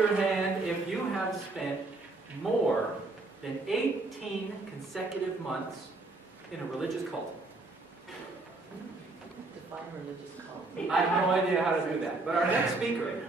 your hand if you have spent more than 18 consecutive months in a religious cult. Define religious cult. I have no idea how to do that. But our next speaker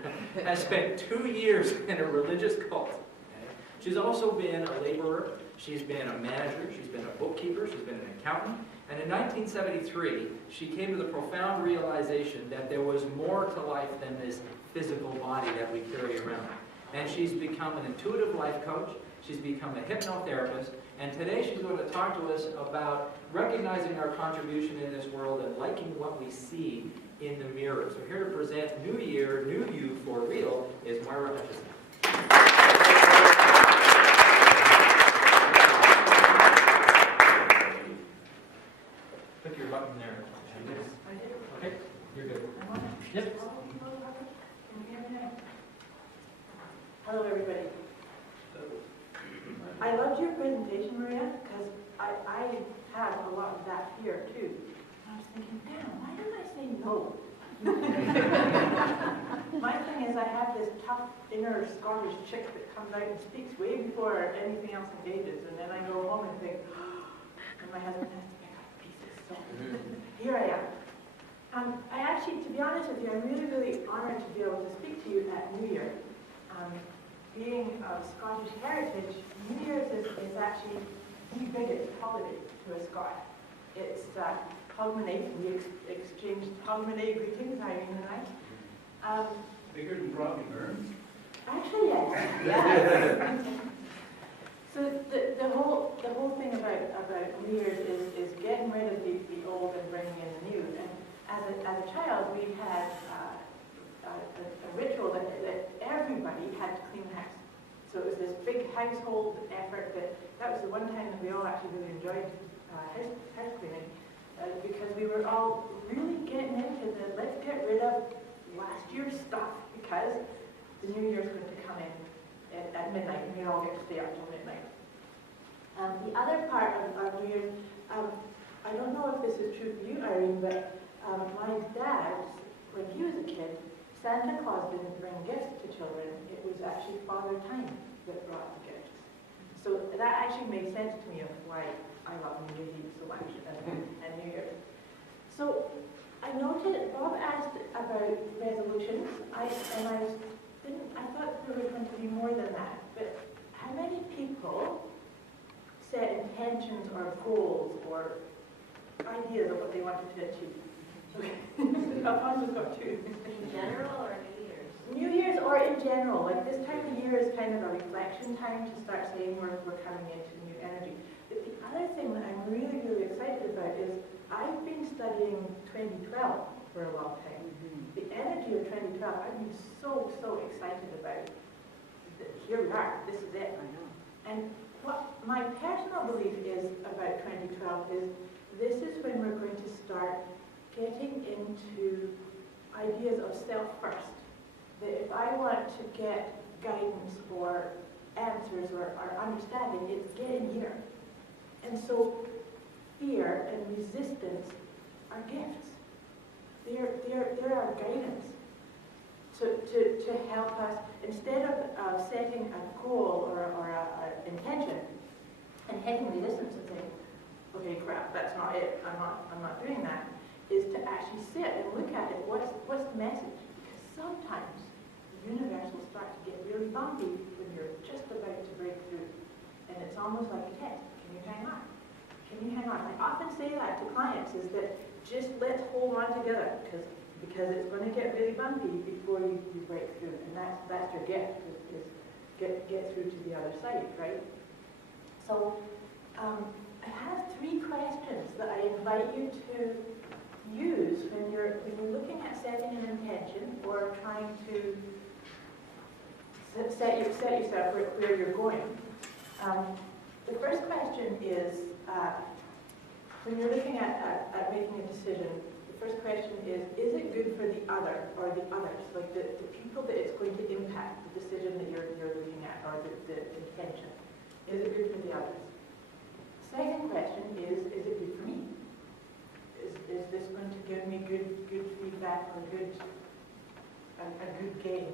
has spent 2 years in a religious cult. Okay? She's also been a laborer. She's been a manager. She's been a bookkeeper. She's been an accountant. And in 1973, she came to the profound realization that there was more to life than this physical body that we carry around. And she's become an intuitive life coach. She's become a hypnotherapist. And today she's going to talk to us about recognizing our contribution in this world and liking what we see in the mirror. So here to present New Year, New You for Real is Moira Hutchinson. Click your button there. Okay, you're good. Yep. Hello, everybody. I loved your presentation, Maria, because I have a lot of that here, too. I was thinking, damn, why didn't I say no? My thing is I have this tough inner Scottish chick that comes out and speaks way before anything else engages, and then I go home and think, and my husband has to pick up pieces. So here I am. I actually, to be honest with you, I'm really, really honored to be able to speak to you at New Year. Being of Scottish heritage, New Year's is actually the biggest holiday to a Scot. It's Hogmanay. We exchanged Hogmanay greetings, Irene and I. Bigger than Robbie Burns? Actually, yes. Yes. So the whole thing about New Year's is getting rid of the old and bringing in the new. And as a child, we had a ritual that everybody had to clean the house. So it was this big household effort that was the one time that we all actually really enjoyed house cleaning because we were all really getting into the let's get rid of last year's stuff because the new year's going to come in at midnight and we all get to stay up till midnight. The other part of New Year's, I don't know if this is true for you, Irene, but my dad, when he was a kid, Santa Claus didn't bring gifts to children. It was actually Father Time that brought the gifts. So that actually made sense to me of why I love New Year's Eve so much and New Year's. So I noted Bob asked about resolutions. I thought there were going to be more than that. But how many people set intentions or goals or ideas of what they wanted to achieve? Okay. Alfonso's got two. In general or New Year's? New Year's or in general. Like this time of year is kind of a reflection time to start saying we're coming into new energy. But the other thing that I'm really, really excited about is I've been studying 2012 for a long time. The energy of 2012, I've been so excited about. Here we are. This is it. I know. And what my personal belief is about 2012 is this is when we're going to start getting into ideas of self first. That if I want to get guidance or answers or understanding, it's getting here. And so fear and resistance are gifts. They're our guidance to help us, instead of setting a goal or an intention and hitting resistance and saying, okay, crap, that's not it, I'm not doing that, is to actually sit and look at it. What's the message? Because sometimes the universe will start to get really bumpy when you're just about to break through. And it's almost like a test. Can you hang on? Can you hang on? I often say that to clients is that just let's hold on together because it's going to get really bumpy before you break through. And that's your gift, is get through to the other side, right? So I have 3 questions that I invite you to use when you're looking at setting an intention or trying to set yourself where you're going. The first question is, when you're looking at making a decision, the first question is it good for the other or the others, like the people that it's going to impact, the decision that you're looking at, or the intention? Is it good for the others? Second question is it good for me? Is this going to give me good feedback or a good gain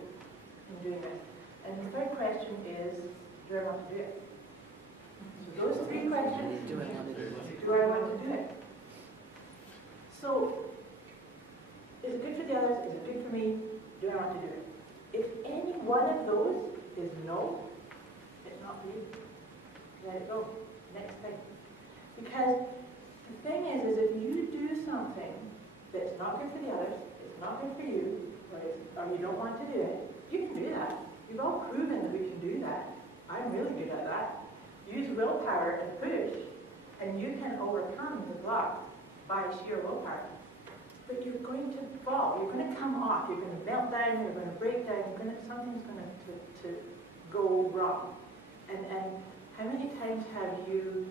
in doing this? And the third question is, do I want to do it? So those three questions, do I want to do it? So, is it good for the others? Is it good for me? Do I want to do it? If any one of those is no, it's not for you. Let it go. Next thing. Because the thing is if you do something that's not good for the others, it's not good for you, or you don't want to do it, you can do that. You've all proven that we can do that. I'm really good at that. Use willpower and push, and you can overcome the block by sheer willpower. But you're going to fall. You're going to come off. You're going to melt down. You're going to break down. Something's going to go wrong. And how many times have you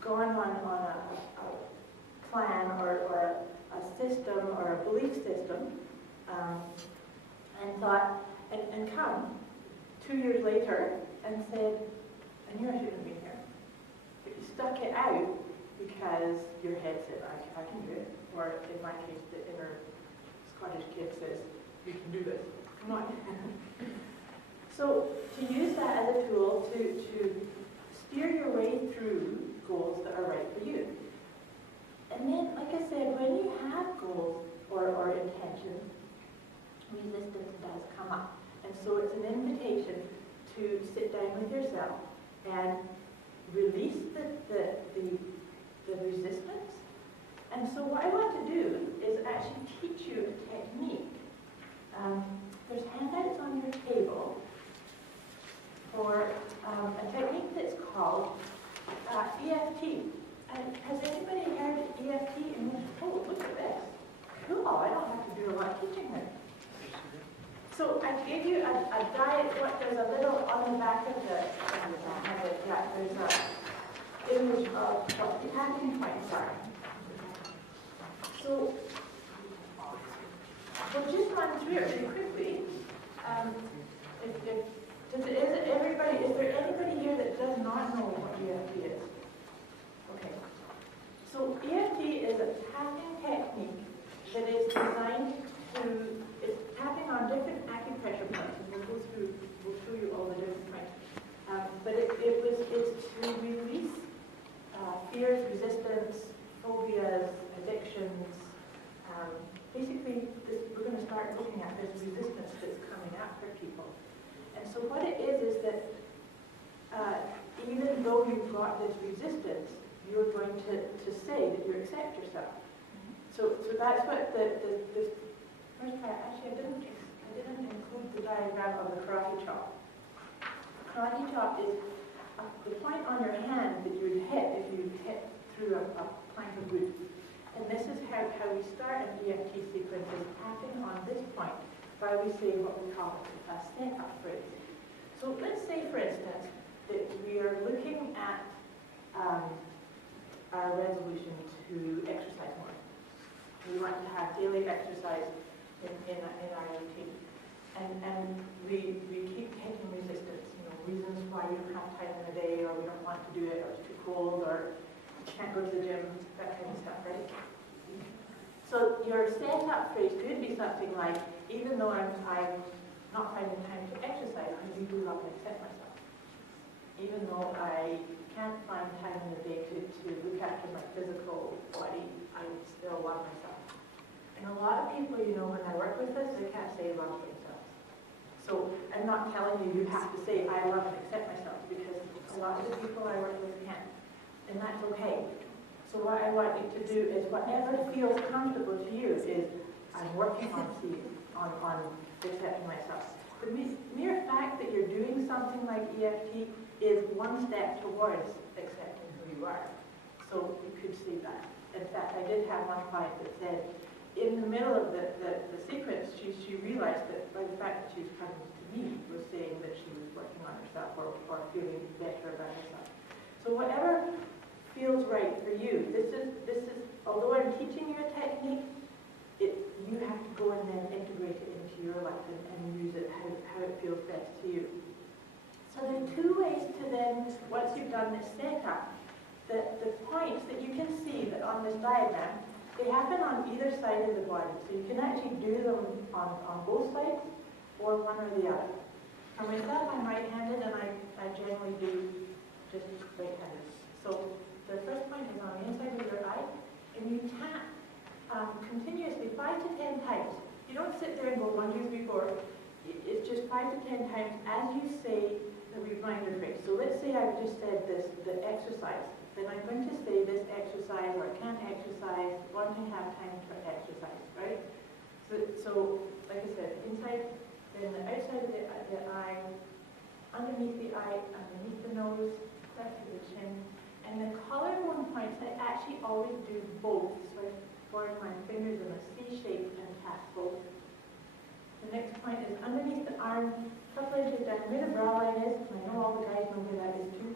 gone on a plan or a system or a belief system and thought, and come 2 years later and said, I knew I shouldn't have been here. But you stuck it out because your head said, I can do it. Or in my case, the inner Scottish kid says, you can do this. Come on. So to use that as a tool to steer your way through goals that are right for you. And then, like I said, when you have goals or intentions, resistance does come up. And so it's an invitation to sit down with yourself and release the resistance. And so what I want to do is actually teach you a technique. There's handouts on your table for a technique that's called EFT. And has anybody heard of EFT? And oh, look at this. Cool, I don't have to do a lot of teaching here. So I gave you a diet, there's a little on the back of the there's a image of what the tapping points are. So we'll just run through it really quickly. Is there anybody here that does not know what EFT is? Okay. So EFT is a tapping technique that is designed it's tapping on different acupressure points, and we'll show you all the different points. But it's to release fears, resistance, phobias, addictions. Basically, we're going to start looking at this resistance that's coming up for people. And so what it is that even though you've got this resistance, you're going to say that you accept yourself. So that's what the first part. Actually, I didn't include the diagram of the karate chop. Karate chop is the point on your hand that you would hit if you hit through a plank of wood. And this is how we start an EFT sequence, is tapping on this point while we say what we call a setup phrase. So let's say, for instance, that we are looking at our resolution to exercise more. We want to have daily exercise in our routine. And we keep hitting resistance, reasons why we don't have time in the day, or we don't want to do it, or it's too cold, or can't go to the gym, that kind of stuff, right? So your setup phrase could be something like, even though I'm not finding time to exercise, I really love and accept myself. Even though I can't find time in the day to look after my physical body, I still love myself. And a lot of people, when I work with this, they can't say love themselves. So I'm not telling you have to say I love and accept myself, because a lot of the people I work with can't. And that's okay. So what I want you to do is whatever feels comfortable to you is I'm working on accepting myself. The mere fact that you're doing something like EFT is one step towards accepting who you are. So you could see that. In fact, I did have one client that said, in the middle of the sequence, she realized that by the fact that she was coming to me was saying that she was working on herself or feeling better about herself. So whatever feels right for you, this is although I'm teaching you a technique, you have to go and then integrate it into your life and use it how it feels best to you. So there are two ways to then, once you've done this setup, the points that you can see that on this diagram, they happen on either side of the body. So you can actually do them on both sides or one or the other. For myself, I'm right-handed, and I generally do just right-handed. So the first point is on the inside of your eye, and you tap continuously 5 to 10 times. You don't sit there and go 1, 2, 3, 4. It's just 5 to 10 times as you say the reminder phrase. So let's say I've just said this, the exercise. Then I'm going to say this exercise, or I can't exercise, 1.5 times for exercise, right? So like I said, inside, then the outside of the eye, underneath the eye, underneath the nose, cleft to the chin. And the collarbone points, I actually always do both. So I form my fingers in a C shape and tap both. The next point is underneath the arm, couple inches down where the brow line is. I know all the guys know where that is too.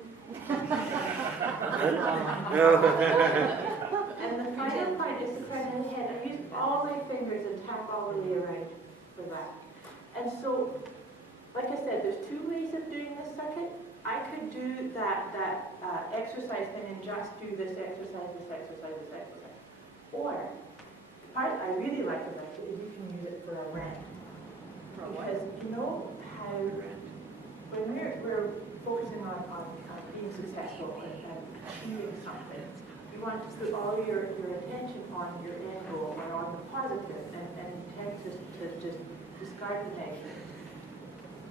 And the final point is the crown of the head. I use all my fingers and tap all the way around for that. And so, like I said, there's 2 ways of doing this circuit. I could do that exercise and then just do this exercise, this exercise, this exercise. Or, the part I really like about it is you can use it for a rant. Because you know how when we're focusing on being successful and achieving something, you want to put all your attention on your end goal or on the positive and tend to just discard the negative.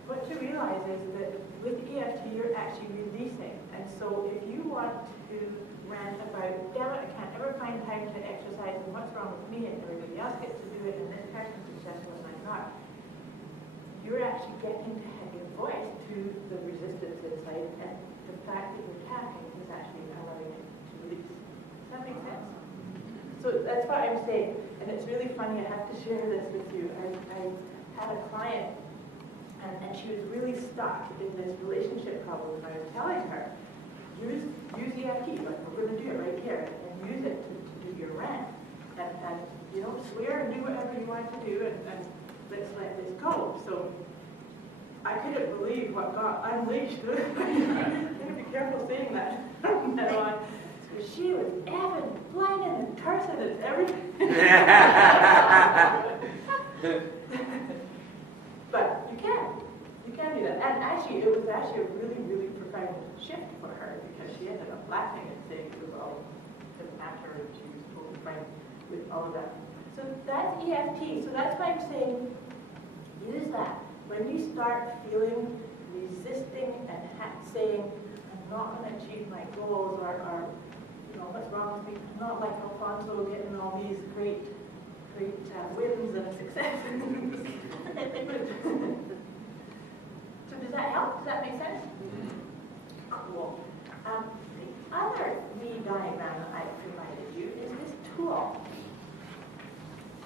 What you realize is that with EFT you're actually releasing, and so if you want to rant about, damn it, I can't ever find time to exercise and what's wrong with me and everybody else gets to do it and this person's successful and I'm not, you're actually getting to have your voice to the resistance inside, and the fact that you're tapping is actually allowing it to release. Does that make sense? So that's what I'm saying, and it's really funny, I have to share this with you. I had a client, and she was really stuck in this relationship problem, and I was telling her, use EFT, like we're going to do it right here, and use it to do your rant. And you know, swear and do whatever you want to do, and let's let this go. So I couldn't believe what got unleashed. I'm going to be careful saying that from now on. So she was effing, blinding, and cursing and everything. But you can do that. And actually, it was actually a really, really profound shift for her, because she ended up laughing and saying it was all didn't matter, and she was totally fine with all of that. So that's EFT. So that's why I'm saying use that. When you start feeling resisting and saying, I'm not going to achieve my goals, or you know, what's wrong with me? I'm not like Alfonso getting all these great wins and successes. So does that help? Does that make sense? Cool. The other wee diagram that I provided you is this tool.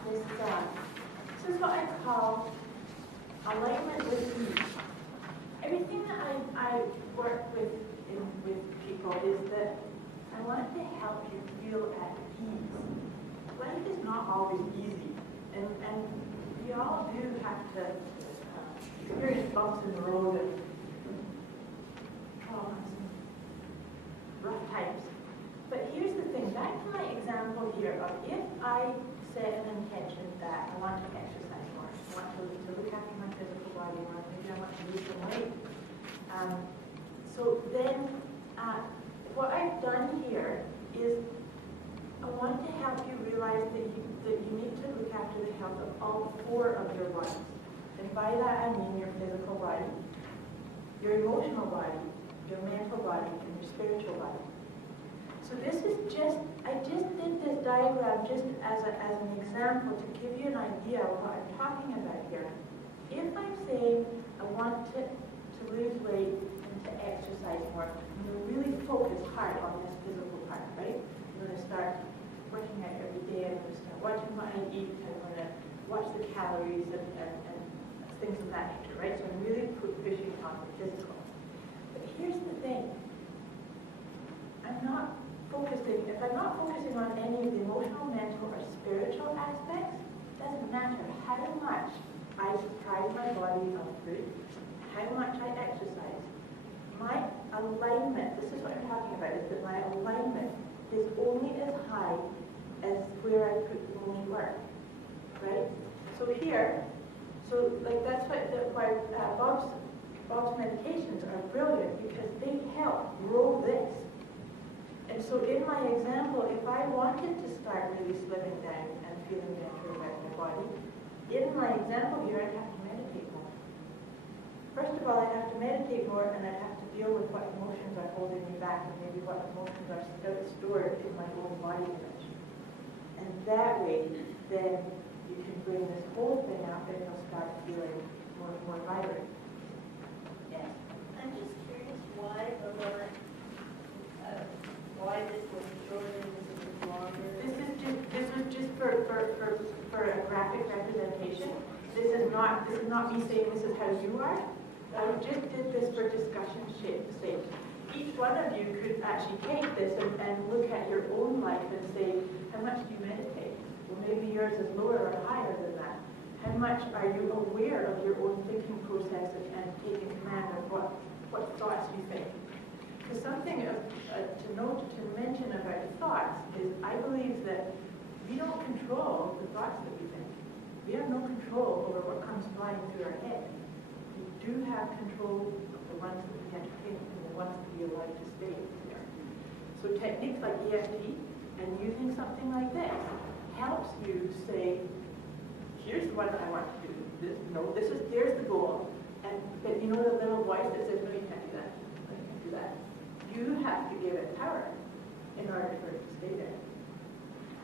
This is what I call alignment with ease. Everything that I work with people is that I want to help you feel at ease. Life is not always easy, and we all do have to experience bumps in the road and traumas and rough times. But here's the thing, back to my example here of if I set an intention that I want to exercise more, I want to look after my physical body more, maybe I want to lose some weight. So then what I've done here is I want to help you realize that you need to look after the health of all 4 of your bodies. And by that I mean your physical body, your emotional body, your mental body, and your spiritual body. So this is I just did this diagram just as an example to give you an idea of what I'm talking about here. If I'm saying I want to lose weight and to exercise more, I'm going to really focus hard on this physical part, right? I'm going to start working out every day. I'm going to start watching what I eat. I'm going to watch the calories and things of that nature, right? So I'm really pushing on the physical. But here's the thing. If I'm not focusing on any of the emotional, mental, or spiritual aspects, it doesn't matter how much I deprive my body of food, how much I exercise. My alignment, this is what I'm talking about, is that my alignment is only as high as where I put the only work, right? So here, like that's why Bob's Bob's medications are brilliant because they help grow this. And so in my example, if I wanted to start really slimming down and feeling better about my body, in my example here, I'd have to meditate more. First of all, I'd have to meditate more, and I'd have to deal with what emotions are holding me back, and maybe what emotions are still stored in my own body image. And that way, then you can bring this whole thing up, and you'll start feeling more vibrant. Yes. I'm just curious why the limit, why this was shorter and this was longer. This is just for a graphic representation. This is not me saying this is how you are. I just did this for discussion's sake. Each one of you could actually take this and look at your own life and say, how much do you meditate? Well, maybe yours is lower or higher than that. How much are you aware of your own thinking process and taking command of what thoughts you think? Because something to mention about thoughts is I believe that we don't control the thoughts that we think. We have no control over what comes flying through our head. We do have control of the ones that we entertain and the ones that we allow to stay there. So techniques like EFT and using something like this helps you say, here's what I want to do. Here's the goal. But you know the little voice that says, no, you can't do that. No, you can't do that. You have to give it power in order for it to stay there.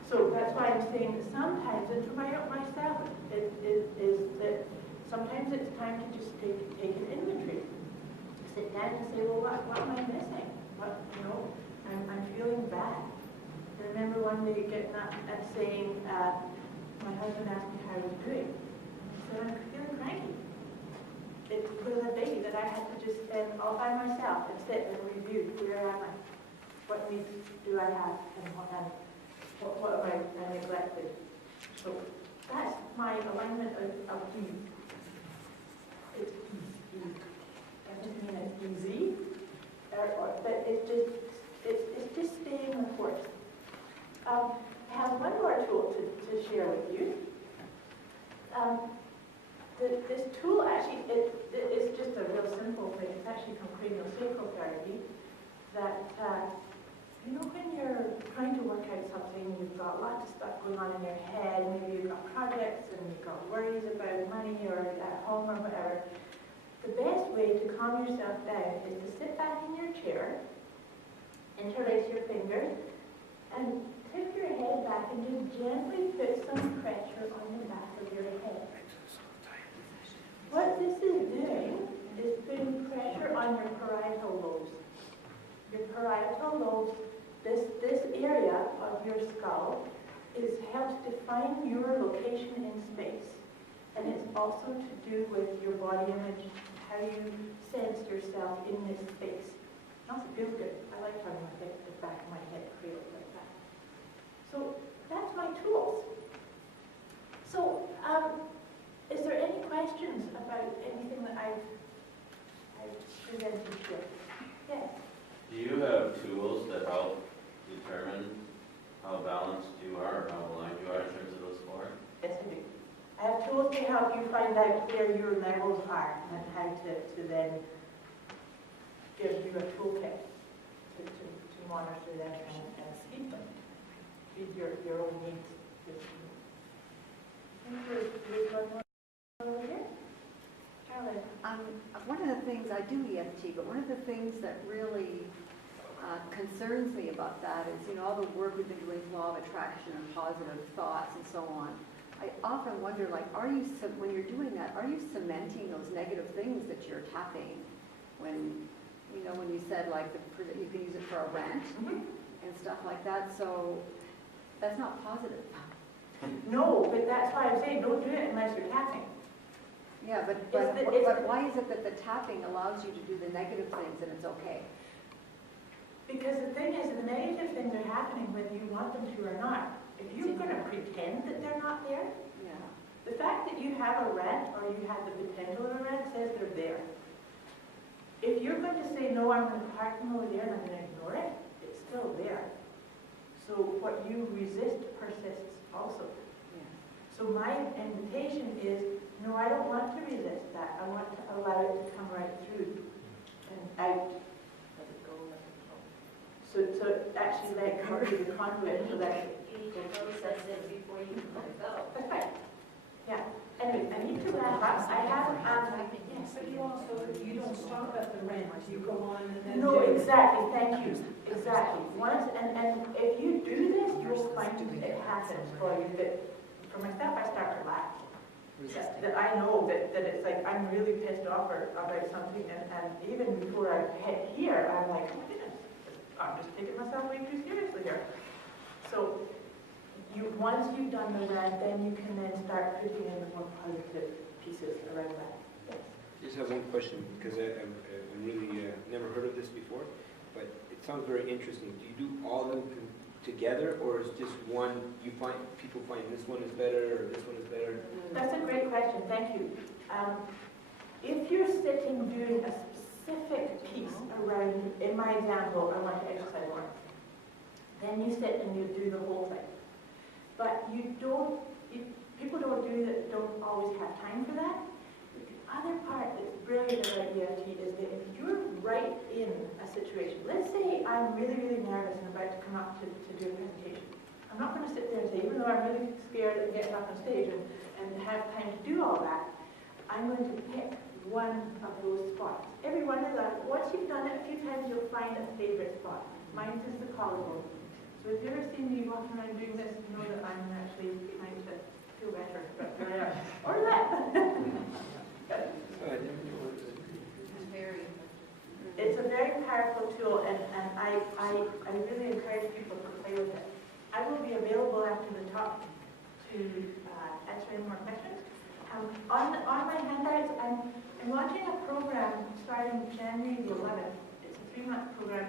So that's why I'm saying that sometimes, and for myself, it is that sometimes it's time to just take an inventory. Sit down and say, well, what am I missing? I'm feeling bad. I remember one day getting up and saying, my husband asked me how I was doing. I said, I'm feeling cranky. It was a day that I had to just spend all by myself and sit and review, where am I? What needs do I have? And what have I neglected? So that's my alignment of ease. It's ease. That doesn't mean it's easy, but it's just staying the course. I have one more tool to share with you. This tool actually, it's just a real simple thing. It's actually from craniosacral therapy. That, when you're trying to work out something, you've got lots of stuff going on in your head, maybe you've got projects and you've got worries about money or at home or whatever. The best way to calm yourself down is to sit back in your chair, interlace your fingers, and tip your head back and just gently put some pressure on the back of your head. What this is doing is putting pressure on your parietal lobes. Your parietal lobes, this area of your skull, helps define your location in space. And it's also to do with your body image, how you sense yourself in this space. It also feels good. I like having the back of my head cradled like that. So that's my tools. So, is there any questions about anything that I've presented here? Yes? Do you have tools that help determine how balanced you are, how aligned you are in terms of those four? Yes, I do. I have tools to help you find out where your levels are and how to then give you a toolkit to monitor them and feed them. Feed your own needs. I think there's one more. Over here? Carolyn. One of the things, I do EFT, but one of the things that really concerns me about that is, all the work we've been doing with law of attraction and positive thoughts and so on. I often wonder, when you're doing that, are you cementing those negative things that you're tapping? When you said, you can use it for a rant and stuff like that, so that's not positive. No, but that's why I'm saying don't do it unless you're tapping. Yeah, but why is it that the tapping allows you to do the negative things and it's okay? Because the thing is, the negative things are happening whether you want them to or not. If you're going to pretend that they're not there, the fact that you have a rant or you have the potential of a rant says they're there. If you're going to say, no, I'm going to park them over there and I'm going to ignore it, it's still there. So what you resist persists also. So my invitation is no, I don't want to resist that. I want to allow it to come right through and out. Let it go, let it go. So it actually let it come through the conduit so that You need to process it before you can let it go. that's right. Yeah. Anyway, I need to wrap up. I have, Yes, But you also, you don't stop at the rent, you go on and then. no, exactly, thank you. Exactly. Once, and if you do this, you'll find it happens for you. That for myself, I start to laugh. That I know that it's like I'm really pissed off about something, and even before I hit here, I'm like, oh my goodness, I'm just taking myself way too seriously here. So once you've done the rant, then you can then start putting in the more positive pieces around that. Yes. I just have one question, because I'm really never heard of this before, but it sounds very interesting. Do you do all of them together, or is just one, people find this one is better, or this one is better? That's a great question, thank you. If you're sitting doing a specific piece around, in my example, I want to exercise more, then you sit and you do the whole thing. But people don't always have time for that. The other part that's brilliant about EFT is that if you're right in a situation, let's say I'm really, really nervous and about to come up to do a presentation. I'm not going to sit there and say, even though I'm really scared of getting up on stage and have time to do all that, I'm going to pick one of those spots. Every one of them, once you've done it a few times, you'll find a favorite spot. Mine is the collarbone. So if you ever see me walking around doing this, know that I'm actually trying to feel better. But or that. It's a very powerful tool, and I really encourage people to play with it. I will be available after the talk to answer any more questions. On my handouts, I'm launching a program starting January the 11th. It's a 3-month program.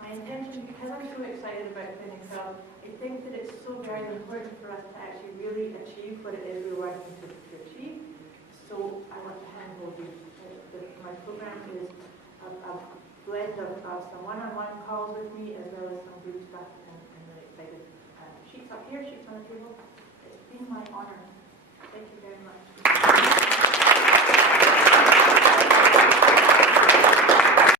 My intention, because I'm so excited about clinical health, I think that it's so very important for us to actually really achieve what it is we're wanting to achieve. So I want to handhold you. My program is a blend of some one-on-one calls with me as well as some group stuff, and I'm really excited. Sheets up here, sheets on the table. It's been my honor. Thank you very much.